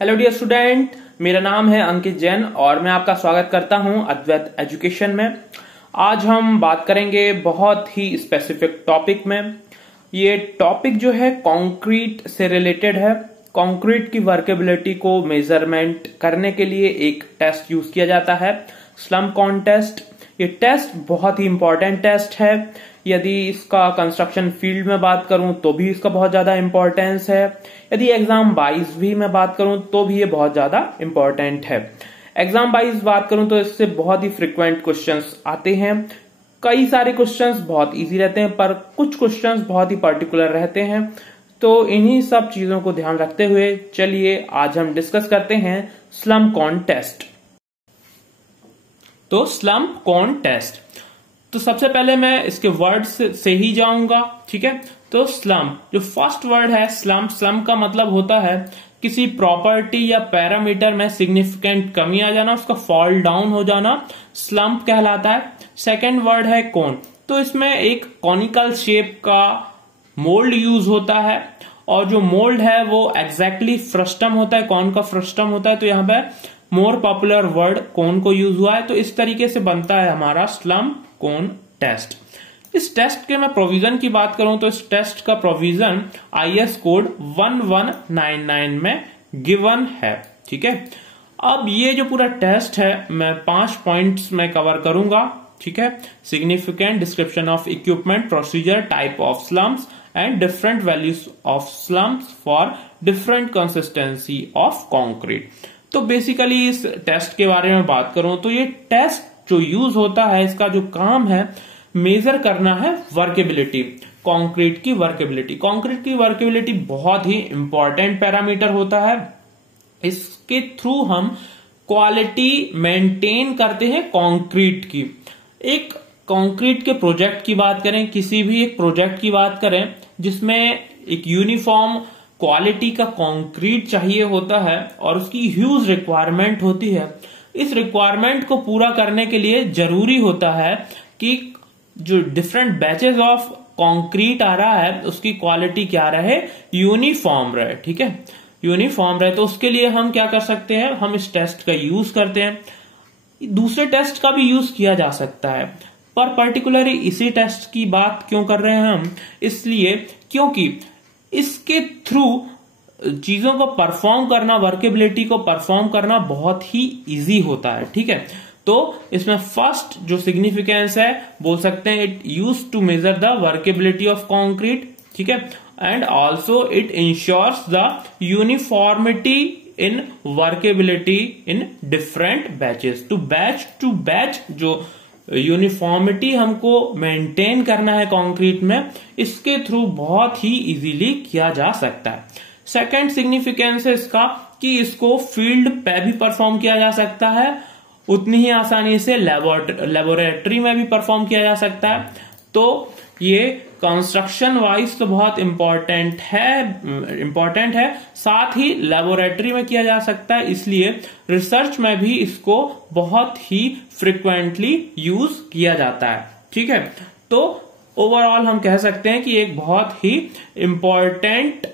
Hello dear student, मेरा नाम है अंकित जैन और मैं आपका स्वागत करता हूं अद्वैत एजुकेशन में। आज हम बात करेंगे बहुत ही स्पेसिफिक टॉपिक में। ये टॉपिक जो है कंक्रीट से रिलेटेड है। कंक्रीट की वर्केबिलिटी को मेजरमेंट करने के लिए एक टेस्ट यूज किया जाता है, स्लम्प कॉन टेस्ट। ये टेस्ट बहुत ही इंपॉर्टेंट टेस्ट है। यदि इसका कंस्ट्रक्शन फील्ड में बात करूं तो भी इसका बहुत ज्यादा इंपॉर्टेंस है। यदि एग्जाम वाइज भी मैं बात करूं तो भी ये बहुत ज्यादा इंपॉर्टेंट है। एग्जाम वाइज बात करूं तो इससे बहुत ही फ्रिक्वेंट क्वेश्चंस आते हैं। कई सारे क्वेश्चंस बहुत इजी रहते हैं पर कुछ क्वेश्चंस बहुत ही पर्टिकुलर रहते हैं। तो इन्हीं सब चीजों को ध्यान रखते हुए चलिए आज हम डिस्कस करते हैं स्लम्प कॉन टेस्ट। तो स्लम्प कॉन टेस्ट, तो सबसे पहले मैं इसके वर्ड से ही जाऊंगा, ठीक है। तो स्लम्प, जो फर्स्ट वर्ड है स्लम्प, स्लम्प का मतलब होता है किसी प्रॉपर्टी या पैरामीटर में सिग्निफिकेंट कमी आ जाना, उसका फॉल डाउन हो जाना, स्लम्प कहलाता है। सेकंड वर्ड है कोन, तो इसमें एक कॉनिकल शेप का मोल्ड यूज होता है और जो मोल्ड है वो एग्जैक्टली फ्रस्टम होता है, कौन का फ्रस्टम होता है। तो यहाँ पे मोर पॉपुलर वर्ड कोन को यूज हुआ है। तो इस तरीके से बनता है हमारा स्लम्प कोन टेस्ट। इस टेस्ट के मैं प्रोविजन की बात करूं तो इस टेस्ट का प्रोविजन IS कोड 1199 में गिवन है, ठीक है। अब ये जो पूरा टेस्ट है मैं 5 पॉइंट्स में कवर करूंगा, ठीक है। Significant description of equipment, procedure, type of slumps and different values of slumps for different consistency of concrete. तो बेसिकली इस टेस्ट के बारे में बात करूं तो ये टेस्ट जो यूज होता है, इसका जो काम है मेजर करना है वर्केबिलिटी, कंक्रीट की वर्केबिलिटी। कंक्रीट की वर्केबिलिटी बहुत ही इंपॉर्टेंट पैरामीटर होता है। इसके थ्रू हम क्वालिटी मेंटेन करते हैं कंक्रीट की। एक कंक्रीट के प्रोजेक्ट की बात करें, किसी भी एक प्रोजेक्ट की बात करें जिसमें एक यूनिफॉर्म क्वालिटी का कंक्रीट चाहिए होता है और उसकी ह्यूज रिक्वायरमेंट होती है। इस रिक्वायरमेंट को पूरा करने के लिए जरूरी होता है कि जो डिफरेंट बैचेस ऑफ कंक्रीट आ रहा है उसकी क्वालिटी क्या रहे, यूनिफॉर्म रहे, ठीक है, यूनिफॉर्म रहे। तो उसके लिए हम क्या कर सकते हैं, हम इस टेस्ट का यूज करते हैं। दूसरे टेस्ट का भी यूज किया जा सकता है पर पर्टिकुलरली इसी टेस्ट की बात क्यों कर रहे हैं हम, इसलिए क्योंकि इसके थ्रू चीजों को परफॉर्म करना, वर्केबिलिटी को परफॉर्म करना बहुत ही इजी होता है, ठीक है। तो इसमें फर्स्ट जो सिग्निफिकेंस है बोल सकते हैं it use to measure the workability of concrete, ठीक है, and also it ensures the uniformity in workability in different batches. Two batch जो यूनिफॉर्मिटी हमको मेंटेन करना है कंक्रीट में, इसके थ्रू बहुत ही इजीली किया जा सकता है। सेकेंड सिग्निफिकेंस है इसका कि इसको फील्ड पे भी परफॉर्म किया जा सकता है, उतनी ही आसानी से लेबोरेटरी में भी परफॉर्म किया जा सकता है। तो ये कंस्ट्रक्शन वाइज तो बहुत इंपॉर्टेंट है, साथ ही लेबोरेटरी में किया जा सकता है, इसलिए रिसर्च में भी इसको बहुत ही फ्रिक्वेंटली यूज किया जाता है, ठीक है। तो ओवरऑल हम कह सकते हैं कि एक बहुत ही इंपॉर्टेंट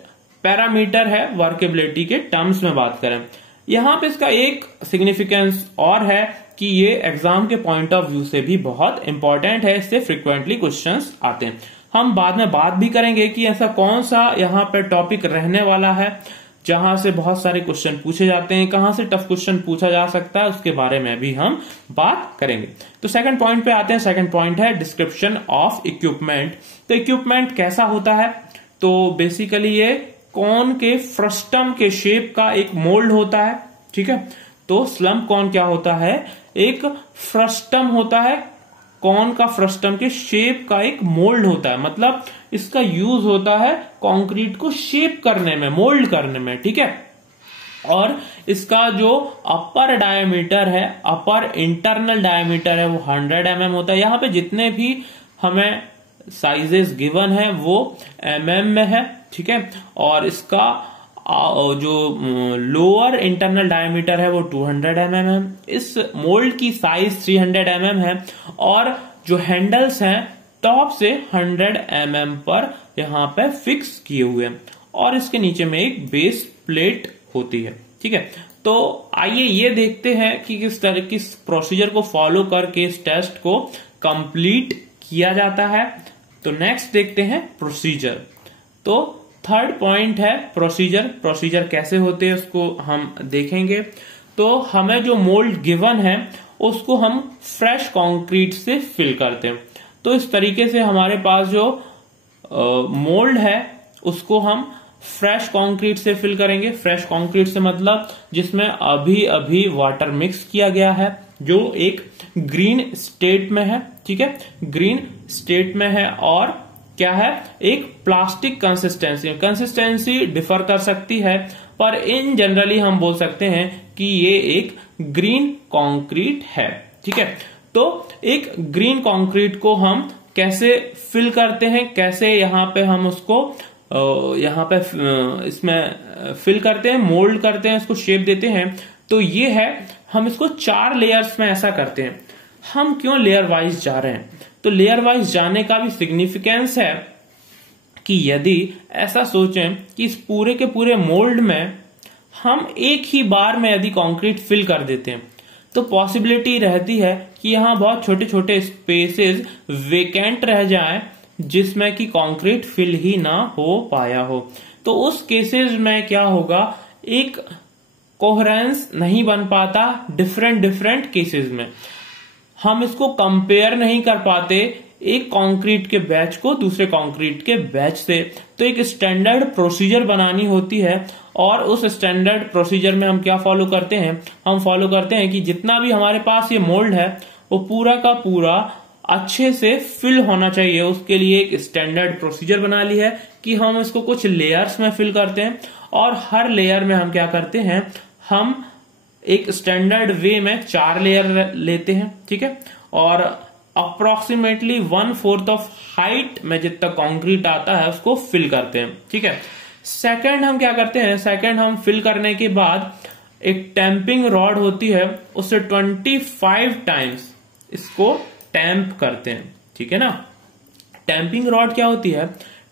पैरामीटर है वर्केबिलिटी के टर्म्स में बात करें। यहां पे इसका एक सिग्निफिकेंस और है कि ये एग्जाम के पॉइंट ऑफ व्यू से भी बहुत इंपॉर्टेंट है, इससे फ्रिक्वेंटली क्वेश्चंस आते हैं। हम बाद में बात भी करेंगे कि ऐसा कौन सा यहाँ पे टॉपिक रहने वाला है जहां से बहुत सारे क्वेश्चन पूछे जाते हैं, कहां से टफ क्वेश्चन पूछा जा सकता है, उसके बारे में भी हम बात करेंगे। तो सेकंड पॉइंट पे आते हैं। सेकंड पॉइंट है डिस्क्रिप्शन ऑफ इक्विपमेंट। तो इक्विपमेंट कैसा होता है, तो बेसिकली ये कॉन के फ्रस्टम के शेप का एक मोल्ड होता है, ठीक है। तो स्लम्प कॉन क्या होता है, एक फ्रस्टम होता है, कॉन का फ्रस्टम के शेप का एक मोल्ड होता है, मतलब इसका यूज होता है कंक्रीट को शेप करने में, मोल्ड करने में, ठीक है। और इसका जो अपर डायमीटर है, अपर इंटरनल डायमीटर है वो 100 mm होता है। यहाँ पे जितने भी हमें साइजेस गिवन है वो mm में है, ठीक है। और इसका जो लोअर इंटरनल डायमीटर है वो 200 mm है। इस मोल्ड की साइज 300 mm है और जो हैंडल्स हैं टॉप से 100 mm पर यहाँ पे फिक्स किए हुए हैं और इसके नीचे में एक बेस प्लेट होती है, ठीक है। तो आइए ये देखते हैं कि किस तरह किस प्रोसीजर को फॉलो करके इस टेस्ट को कंप्लीट किया जाता है। तो नेक्स्ट देखते हैं प्रोसीजर। तो थर्ड पॉइंट है प्रोसीजर। प्रोसीजर कैसे होते हैं उसको हम देखेंगे। तो हमें जो मोल्ड गिवन है उसको हम फ्रेश कंक्रीट से फिल करते हैं। तो इस तरीके से हमारे पास जो मोल्ड है उसको हम फ्रेश कंक्रीट से फिल करेंगे। फ्रेश कंक्रीट से मतलब जिसमें अभी अभी वाटर मिक्स किया गया है, जो एक ग्रीन स्टेट में है, ठीक है, ग्रीन स्टेट में है। और क्या है, एक प्लास्टिक कंसिस्टेंसी डिफर कर सकती है, पर इन जनरली हम बोल सकते हैं कि ये एक ग्रीन कंक्रीट है, ठीक है। तो एक ग्रीन कंक्रीट को हम कैसे फिल करते हैं, कैसे यहां पे हम उसको यहाँ पे इसमें फिल करते हैं, मोल्ड करते हैं, इसको शेप देते हैं। तो ये है, हम इसको 4 लेयर्स में ऐसा करते हैं। हम क्यों लेयर वाइज जा रहे हैं, तो लेयर वाइज जाने का भी सिग्निफिकेंस है कि यदि ऐसा सोचें कि इस पूरे के पूरे मोल्ड में हम एक ही बार में यदि कंक्रीट फिल कर देते हैं तो पॉसिबिलिटी रहती है कि यहां बहुत छोटे छोटे स्पेसेस वेकेंट रह जाएं जिसमें कि कंक्रीट फिल ही ना हो पाया हो। तो उस केसेस में क्या होगा, एक कोहेरेंस नहीं बन पाता डिफरेंट केसेस में। हम इसको कंपेयर नहीं कर पाते एक कंक्रीट के बैच को दूसरे कंक्रीट के बैच से। तो एक स्टैंडर्ड प्रोसीजर बनानी होती है, और उस स्टैंडर्ड प्रोसीजर में हम क्या फॉलो करते हैं, हम फॉलो करते हैं कि जितना भी हमारे पास ये मोल्ड है वो पूरा का पूरा अच्छे से फिल होना चाहिए। उसके लिए एक स्टैंडर्ड प्रोसीजर बना ली है कि हम इसको कुछ लेयर्स में फिल करते हैं, और हर लेयर में हम क्या करते हैं, हम एक स्टैंडर्ड वे में 4 लेयर लेते हैं, ठीक है। और अप्रोक्सीमेटली 1/4 ऑफ हाइट में जितना कंक्रीट आता है उसको फिल करते हैं, ठीक है। सेकंड हम क्या करते हैं, सेकंड हम फिल करने के बाद एक टैंपिंग रॉड होती है, उससे 25 टाइम्स इसको टैंप करते हैं, ठीक है ना। टैंपिंग रॉड क्या होती है,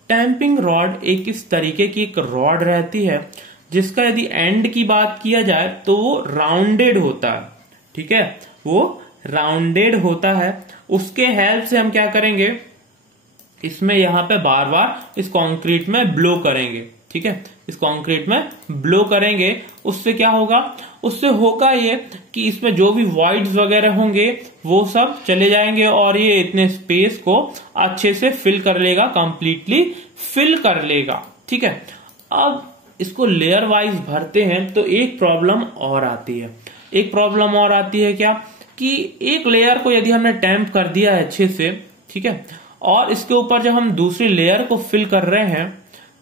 टैंपिंग रॉड एक इस तरीके की एक रॉड रहती है जिसका यदि एंड की बात किया जाए तो वो राउंडेड होता है, ठीक है, वो राउंडेड होता है। उसके हेल्प से हम क्या करेंगे, इसमें यहां पे बार बार इस कंक्रीट में ब्लो करेंगे, ठीक है, इस कंक्रीट में ब्लो करेंगे। उससे क्या होगा, उससे होगा ये कि इसमें जो भी वॉइड्स वगैरह होंगे वो सब चले जाएंगे, और ये इतने स्पेस को अच्छे से फिल कर लेगा, कंप्लीटली फिल कर लेगा, ठीक है। अब इसको लेयर वाइज भरते हैं तो एक प्रॉब्लम और आती है, एक प्रॉब्लम और आती है क्या, कि एक लेयर को यदि हमने टैंप कर दिया है अच्छे से, ठीक है, और इसके ऊपर जब हम दूसरी लेयर को फिल कर रहे हैं,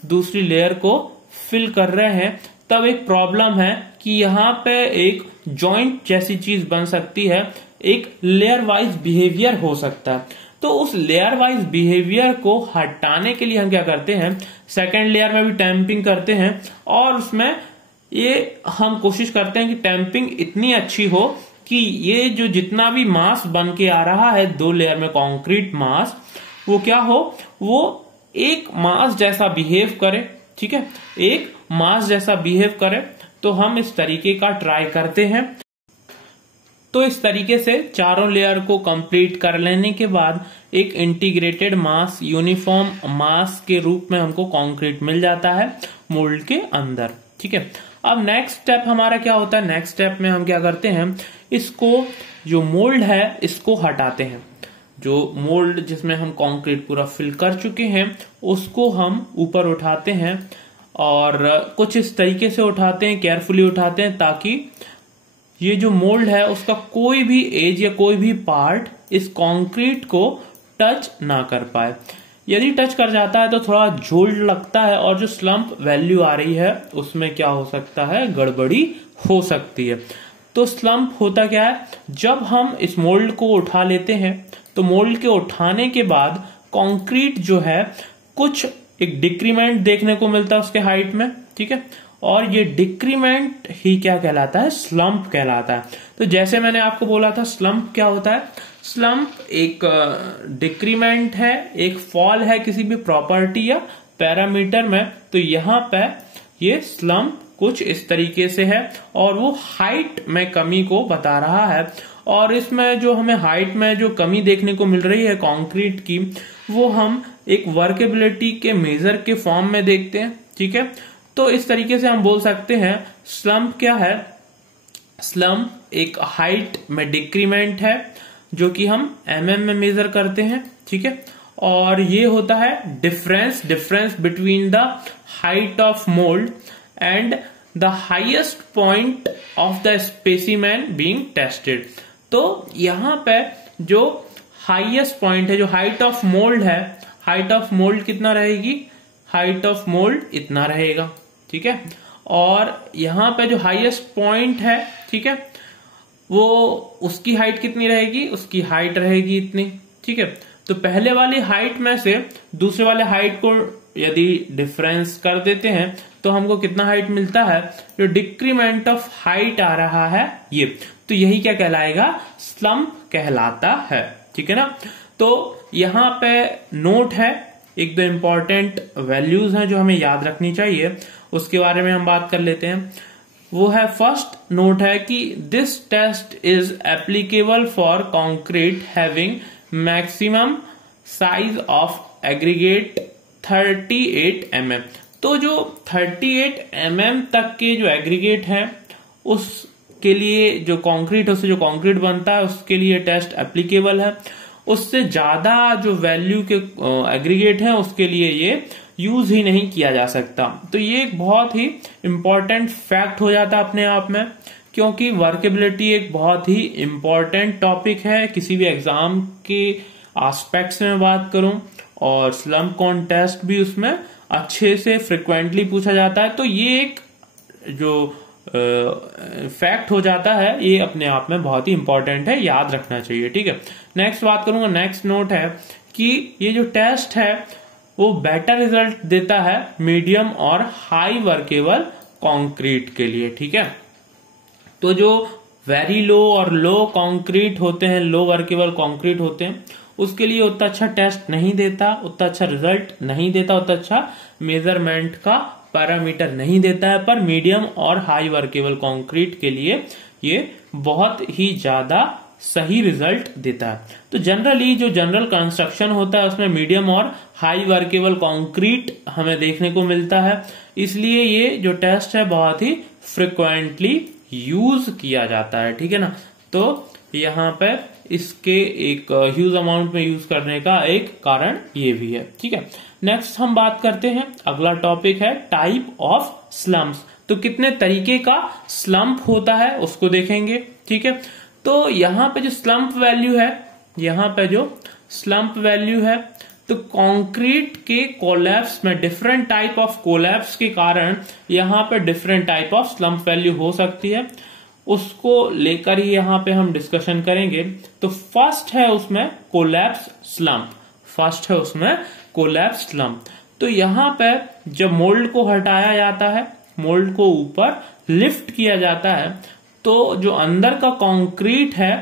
दूसरी लेयर को फिल कर रहे हैं, तब एक प्रॉब्लम है कि यहां पे एक जॉइंट जैसी चीज बन सकती है, एक लेयर वाइज बिहेवियर हो सकता है। तो उस लेयर वाइज बिहेवियर को हटाने के लिए हम क्या करते हैं, सेकेंड लेयर में भी टैंपिंग करते हैं, और उसमें ये हम कोशिश करते हैं कि टैंपिंग इतनी अच्छी हो कि ये जो जितना भी मास बन के आ रहा है 2 लेयर में कंक्रीट मास, वो क्या हो, वो एक मास जैसा बिहेव करे, ठीक है, एक मास जैसा बिहेव करे। तो हम इस तरीके का ट्राई करते हैं। तो इस तरीके से चारों लेयर को कंप्लीट कर लेने के बाद एक इंटीग्रेटेड मास, यूनिफॉर्म मास के रूप में हमको कंक्रीट मिल जाता है मोल्ड के अंदर, ठीक है। अब नेक्स्ट स्टेप हमारा क्या होता है, नेक्स्ट स्टेप में हम क्या करते हैं, इसको जो मोल्ड है इसको हटाते हैं। जो मोल्ड जिसमें हम कंक्रीट पूरा फिल कर चुके हैं उसको हम ऊपर उठाते हैं, और कुछ इस तरीके से उठाते हैं, केयरफुली उठाते हैं, ताकि ये जो मोल्ड है उसका कोई भी एज या कोई भी पार्ट इस कंक्रीट को टच ना कर पाए। यदि टच कर जाता है तो थोड़ा झोल लगता है, और जो स्लम्प वैल्यू आ रही है उसमें क्या हो सकता है, गड़बड़ी हो सकती है। तो स्लम्प होता क्या है, जब हम इस मोल्ड को उठा लेते हैं तो मोल्ड के उठाने के बाद कंक्रीट जो है कुछ एक डिक्रीमेंट देखने को मिलता है उसके हाइट में, ठीक है, और ये डिक्रीमेंट ही क्या कहलाता है, स्लम्प कहलाता है। तो जैसे मैंने आपको बोला था स्लम्प क्या होता है, स्लम्प एक डिक्रीमेंट है, एक फॉल है किसी भी प्रॉपर्टी या पैरामीटर में। तो यहाँ पे ये स्लम्प कुछ इस तरीके से है और वो हाइट में कमी को बता रहा है। और इसमें जो हमें हाइट में जो कमी देखने को मिल रही है कंक्रीट की, वो हम एक वर्केबिलिटी के मेजर के फॉर्म में देखते हैं। ठीक है, तो इस तरीके से हम बोल सकते हैं स्लम्प क्या है। स्लम्प एक हाइट में डिक्रीमेंट है जो कि हम mm में मेजर करते हैं। ठीक है, और ये होता है difference between the height of mould and the highest point of the specimen being tested. तो यहां पे जो हाईएस्ट पॉइंट है, जो हाइट ऑफ मोल्ड है, हाइट ऑफ मोल्ड कितना रहेगी, हाइट ऑफ मोल्ड इतना रहेगा। ठीक है, और यहां पे जो हाईएस्ट पॉइंट है, ठीक है, वो उसकी हाइट कितनी रहेगी, उसकी हाइट रहेगी इतनी। ठीक है, तो पहले वाली हाइट में से दूसरे वाले हाइट को यदि डिफरेंस कर देते हैं तो हमको कितना हाइट मिलता है, जो डिक्रीमेंट ऑफ हाइट आ रहा है ये, तो यही क्या कहलाएगा, स्लम्प कहलाता है। ठीक है ना, तो यहां पे नोट है, एक दो इंपॉर्टेंट वैल्यूज हैं जो हमें याद रखनी चाहिए, उसके बारे में हम बात कर लेते हैं। वो है, फर्स्ट नोट है कि this test is applicable for concrete having maximum size of aggregate 38 mm। तो जो 38 mm तक के जो एग्रीगेट है उसके लिए जो कंक्रीट, उससे जो कंक्रीट बनता है उसके लिए टेस्ट एप्लीकेबल है। उससे ज्यादा जो वैल्यू के एग्रीगेट है उसके लिए ये यूज ही नहीं किया जा सकता। तो ये एक बहुत ही इंपॉर्टेंट फैक्ट हो जाता है अपने आप में, क्योंकि वर्केबिलिटी एक बहुत ही इंपॉर्टेंट टॉपिक है किसी भी एग्जाम के एस्पेक्ट्स में बात करूं, और स्लम्प कॉन्टेस्ट भी उसमें अच्छे से फ्रिक्वेंटली पूछा जाता है। तो ये एक जो फैक्ट हो जाता है, ये अपने आप में बहुत ही इंपॉर्टेंट है, याद रखना चाहिए। ठीक है, नेक्स्ट बात करूंगा, नेक्स्ट नोट है कि ये जो टेस्ट है वो बेटर रिजल्ट देता है मीडियम और हाई वर्केबल कंक्रीट के लिए। ठीक है, तो जो वेरी लो और लो कंक्रीट होते हैं, लो वर्केबल कंक्रीट होते हैं, उसके लिए उतना अच्छा टेस्ट नहीं देता, उतना अच्छा रिजल्ट नहीं देता, उतना अच्छा मेजरमेंट का पैरामीटर नहीं देता है। पर मीडियम और हाई वर्केबल कंक्रीट के लिए ये बहुत ही ज्यादा सही रिजल्ट देता है। तो जनरली जो जनरल कंस्ट्रक्शन होता है उसमें मीडियम और हाई वर्केबल कंक्रीट हमें देखने को मिलता है, इसलिए ये जो टेस्ट है बहुत ही फ्रिक्वेंटली यूज किया जाता है। ठीक है ना, तो यहाँ पे इसके एक ह्यूज अमाउंट में यूज करने का एक कारण ये भी है। ठीक है, नेक्स्ट हम बात करते हैं, अगला टॉपिक है टाइप ऑफ स्लम्प्स। तो कितने तरीके का स्लम्प होता है उसको देखेंगे। ठीक है, तो यहाँ पे जो स्लम्प वैल्यू है, यहाँ पे जो स्लम्प वैल्यू है, तो कंक्रीट के कोलैप्स में डिफरेंट टाइप ऑफ कोलैप्स के कारण यहाँ पे different type of slump value हो सकती है, उसको लेकर ही यहाँ पे हम डिस्कशन करेंगे। तो फर्स्ट है उसमें कोलैप्स स्लम्प, फर्स्ट है उसमें कोलैप्स स्लम्प। तो यहाँ पे जब मोल्ड को हटाया जाता है, मोल्ड को ऊपर लिफ्ट किया जाता है, तो जो अंदर का कंक्रीट है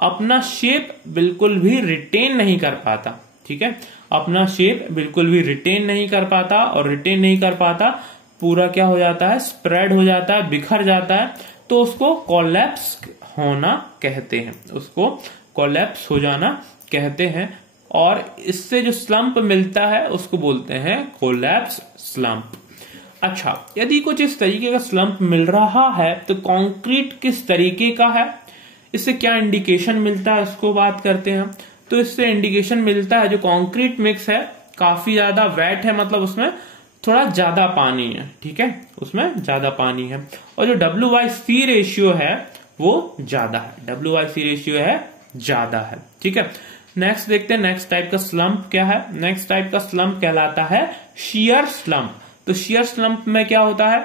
अपना शेप बिल्कुल भी रिटेन नहीं कर पाता। ठीक है, अपना शेप बिल्कुल भी रिटेन नहीं कर पाता, और रिटेन नहीं कर पाता पूरा क्या हो जाता है, स्प्रेड हो जाता है, बिखर जाता है, तो उसको कोलैप्स होना कहते हैं, उसको कोलैप्स हो जाना कहते हैं। और इससे जो स्लम्प मिलता है उसको बोलते हैं कोलैप्स स्लम्प। अच्छा, यदि कुछ इस तरीके का स्लम्प मिल रहा है तो कंक्रीट किस तरीके का है, इससे क्या इंडिकेशन मिलता है उसको बात करते हैं। तो इससे इंडिकेशन मिलता है जो कंक्रीट मिक्स है काफी ज्यादा वेट है, मतलब उसमें थोड़ा ज्यादा पानी है। ठीक है, उसमें ज्यादा पानी है, और जो W/C रेशियो है वो ज्यादा है, W/C रेशियो है ज्यादा है। ठीक है, नेक्स्ट देखते हैं नेक्स्ट टाइप का स्लम्प क्या है। नेक्स्ट टाइप का स्लम्प कहलाता है शियर स्लम्प। तो शियर स्लम्प में क्या होता है,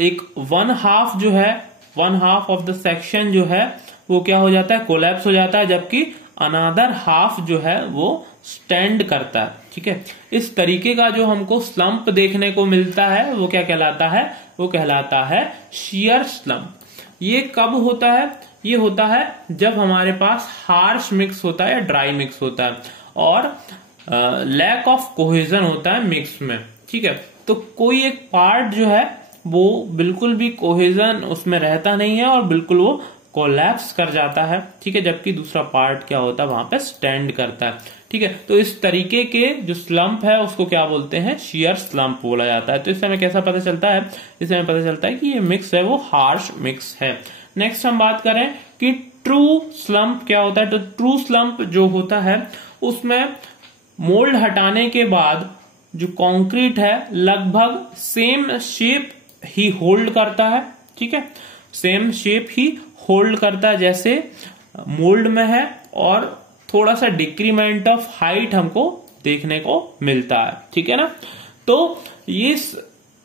एक 1/2 जो है, 1/2 ऑफ द सेक्शन जो है वो क्या हो जाता है, कोलैप्स हो जाता है, जबकि अनदर हाफ जो है वो स्टैंड करता है। ठीक है, इस तरीके का जो हमको स्लम्प देखने को मिलता है वो क्या कहलाता है, वो कहलाता है शियर स्लम्प। ये कब होता है, ये होता है जब हमारे पास हार्श मिक्स होता है या ड्राई मिक्स होता है, और लैक ऑफ कोहेजन होता है मिक्स में। ठीक है, तो कोई एक पार्ट जो है वो बिल्कुल भी कोहेजन उसमें रहता नहीं है और बिल्कुल वो कोलैप्स कर जाता है, ठीक है, जबकि दूसरा पार्ट क्या होता है वहां पे स्टैंड करता है, ठीक है। तो इस तरीके के जो स्लम्प है उसको क्या बोलते हैं, शियर स्लम्प बोला जाता है। तो इससे हमें कैसा पता चलता है, इससे हमें पता चलता है कि ये मिक्स है वो हार्श मिक्स है। नेक्स्ट हम बात करें कि ट्रू स्लम्प क्या होता है। तो ट्रू स्लम्प जो होता है उसमें मोल्ड हटाने के बाद जो कंक्रीट है लगभग सेम शेप ही होल्ड करता है, ठीक है, सेम शेप ही होल्ड करता है जैसे मोल्ड में है, और थोड़ा सा डिक्रीमेंट ऑफ हाइट हमको देखने को मिलता है, ठीक है ना। तो इस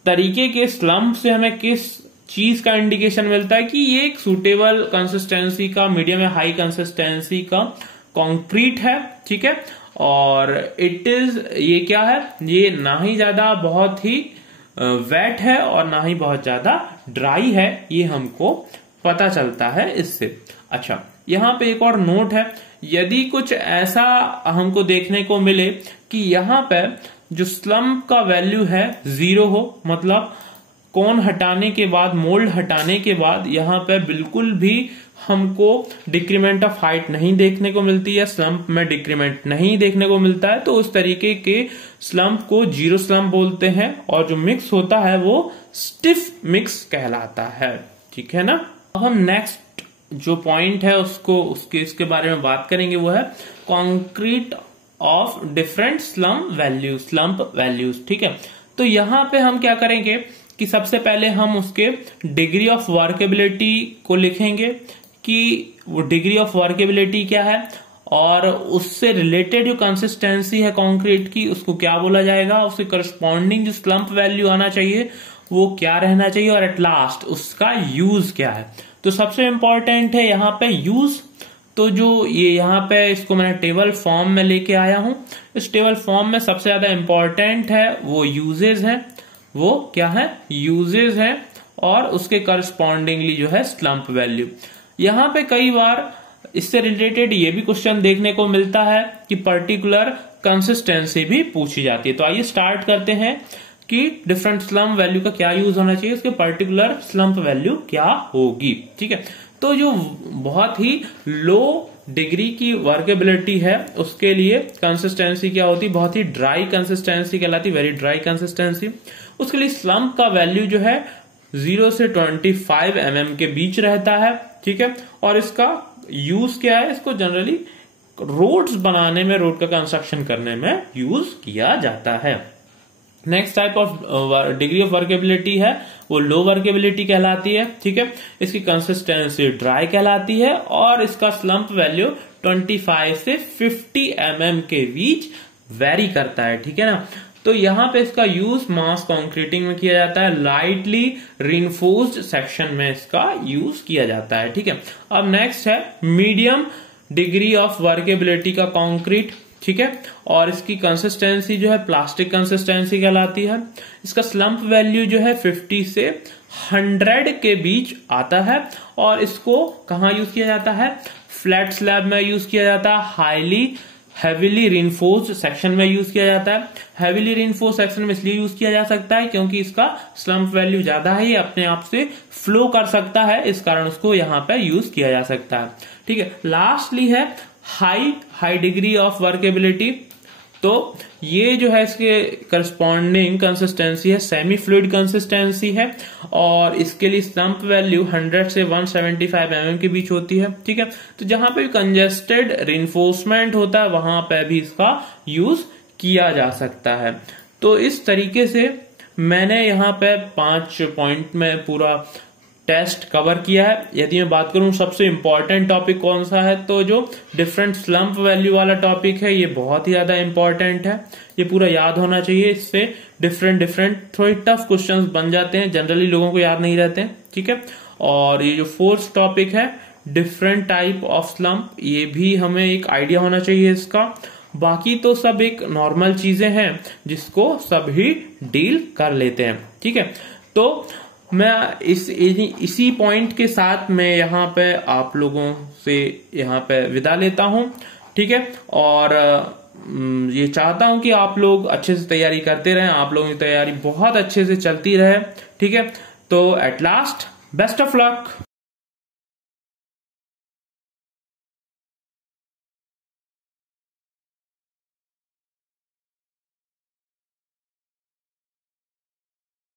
तरीके के स्लम्प से हमें किस चीज का इंडिकेशन मिलता है कि ये एक सुटेबल कंसिस्टेंसी का, मीडियम या हाई कंसिस्टेंसी का कंक्रीट है, ठीक है। और इट इज, ये क्या है, ये ना ही ज्यादा बहुत ही वेट है और ना ही बहुत ज्यादा ड्राई है, ये हमको पता चलता है इससे। अच्छा, यहाँ पे एक और नोट है, यदि कुछ ऐसा हमको देखने को मिले कि यहाँ पे जो स्लम्प का वैल्यू है 0 हो, मतलब कोन हटाने के बाद, मोल्ड हटाने के बाद यहाँ पे बिल्कुल भी हमको डिक्रीमेंट ऑफ हाइट नहीं देखने को मिलती है, स्लम्प में डिक्रीमेंट नहीं देखने को मिलता है, तो उस तरीके के स्लम्प को जीरो स्लम्प बोलते हैं। और जो मिक्स होता है वो स्टिफ मिक्स कहलाता है, ठीक है ना। अब हम नेक्स्ट जो पॉइंट है इसके बारे में बात करेंगे, वो है concrete of different slump values, ठीक है। तो यहां पे हम क्या करेंगे कि सबसे पहले हम उसके डिग्री ऑफ वर्केबिलिटी को लिखेंगे कि वो डिग्री ऑफ वर्केबिलिटी क्या है, और उससे रिलेटेड जो कंसिस्टेंसी है कंक्रीट की उसको क्या बोला जाएगा, उसके करस्पॉन्डिंग जो स्लम्प वैल्यू आना चाहिए वो क्या रहना चाहिए, और एट लास्ट उसका यूज क्या है। तो सबसे इंपॉर्टेंट है यहाँ पे यूज। तो जो ये यहाँ पे इसको मैंने टेबल फॉर्म में लेके आया हूं, इस टेबल फॉर्म में सबसे ज्यादा इंपॉर्टेंट है वो यूजेज है, वो क्या है, यूजेज है, और उसके करस्पॉन्डिंगली जो है स्लम्प वैल्यू। यहाँ पे कई बार इससे रिलेटेड ये भी क्वेश्चन देखने को मिलता है कि पर्टिकुलर कंसिस्टेंसी भी पूछी जाती है। तो आइए स्टार्ट करते हैं कि डिफरेंट स्लम्प वैल्यू का क्या यूज होना चाहिए, उसके पर्टिकुलर स्लम्प वैल्यू क्या होगी, ठीक है। तो जो बहुत ही लो डिग्री की वर्केबिलिटी है उसके लिए कंसिस्टेंसी क्या होती है, बहुत ही ड्राई कंसिस्टेंसी कहलाती, वेरी ड्राई कंसिस्टेंसी। उसके लिए स्लम्प का वैल्यू जो है 0 से 25 mm के बीच रहता है, ठीक है। और इसका यूज क्या है, इसको जनरली रोड्स बनाने में, रोड का कंस्ट्रक्शन करने में यूज किया जाता है। Next type of degree of workability है वो लो वर्केबिलिटी कहलाती है, ठीक है। इसकी कंसिस्टेंसी ड्राई कहलाती है और इसका स्लम्प वैल्यू 25 से 50 mm के बीच वेरी करता है, ठीक है ना। तो यहां पे इसका यूज मास कंक्रीटिंग में किया जाता है, लाइटली रिइंफोर्स्ड सेक्शन में इसका यूज किया जाता है, ठीक है। अब नेक्स्ट है मीडियम डिग्री ऑफ वर्केबिलिटी का कंक्रीट, ठीक है। और इसकी कंसिस्टेंसी जो है प्लास्टिक कंसिस्टेंसी कहलाती है। इसका स्लम्प वैल्यू जो है 50 से 100 के बीच आता है, और इसको कहाँ यूज किया जाता है, फ्लैट स्लैब में यूज किया जाता है, हैवीली रिइंफोर्स्ड सेक्शन में यूज किया जाता है। हैवीली रिइंफोर्स्ड सेक्शन में इसलिए यूज किया जा सकता है क्योंकि इसका स्लम्प वैल्यू ज्यादा है, अपने आप से फ्लो कर सकता है, इस कारण उसको यहाँ पे यूज किया जा सकता है, ठीक है। लास्टली है हाई डिग्री ऑफ वर्केबिलिटी। तो ये जो है इसके करस्पॉन्डिंग कंसिस्टेंसी है सेमी फ्लूइड कंसिस्टेंसी है, और इसके लिए स्लम्प वैल्यू 100 से 175 mm के बीच होती है, ठीक है। तो जहां पे कंजेस्टेड रिइंफोर्समेंट होता है वहां पे भी इसका यूज किया जा सकता है। तो इस तरीके से मैंने यहाँ पे 5 पॉइंट में पूरा टेस्ट कवर किया है। यदि मैं बात करूं सबसे इंपॉर्टेंट टॉपिक कौन सा है, तो जो डिफरेंट स्लम्प वैल्यू वाला टॉपिक है ये बहुत ही ज्यादा इंपॉर्टेंट है, ये पूरा याद होना चाहिए। इससे डिफरेंट थोड़े टफ क्वेश्चंस बन जाते हैं, जनरली लोगों को याद नहीं रहते हैं, ठीक है। और ये जो फोर्थ टॉपिक है डिफरेंट टाइप ऑफ स्लम्प, ये भी हमें एक आइडिया होना चाहिए इसका। बाकी तो सब एक नॉर्मल चीजें हैं जिसको सभी डील कर लेते हैं, ठीक है। तो मैं इसी पॉइंट के साथ मैं यहाँ पे आप लोगों से यहाँ पे विदा लेता हूँ, ठीक है। और ये चाहता हूं कि आप लोग अच्छे से तैयारी करते रहें, आप लोगों की तैयारी बहुत अच्छे से चलती रहे। ठीक है, तो at last best of luck.